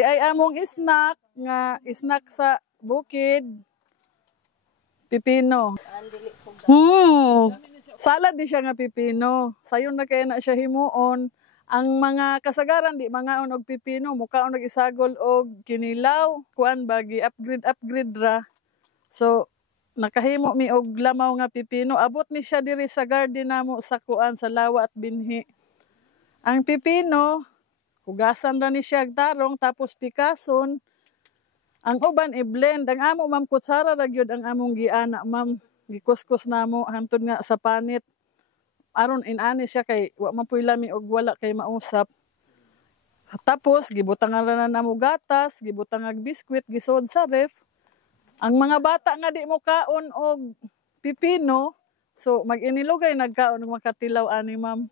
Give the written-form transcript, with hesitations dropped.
Di ay among snack sa bukid. Pipino. Salad di siya nga pipino. Sayon na kaya na siya himuon. Ang mga kasagaran di mga og pipino, mukaon og isagol og kinilaw, kuan bagi upgrade ra. So nakahimo mi og lamaw nga pipino. Abot ni siya diri sa garden namo sa kuan sa lawa at binhi. Ang pipino, hugasan ra ni siya og tarong tapos pikason. Ang uban i-blend. Ang amo ma'am kutsara ra gyud ang among giana ma'am. Gikuskus namo hantod nga sa panit. Aron inani siya kay wa man puy lami og wala kay mausap. Tapos gibutangan ra na namo gatas, gibutang og biskwit, gisod sa ref. Ang mga bata nga di mo kaon og pipino, so mag-inilugay nagkaon og makatilaw ani ma'am.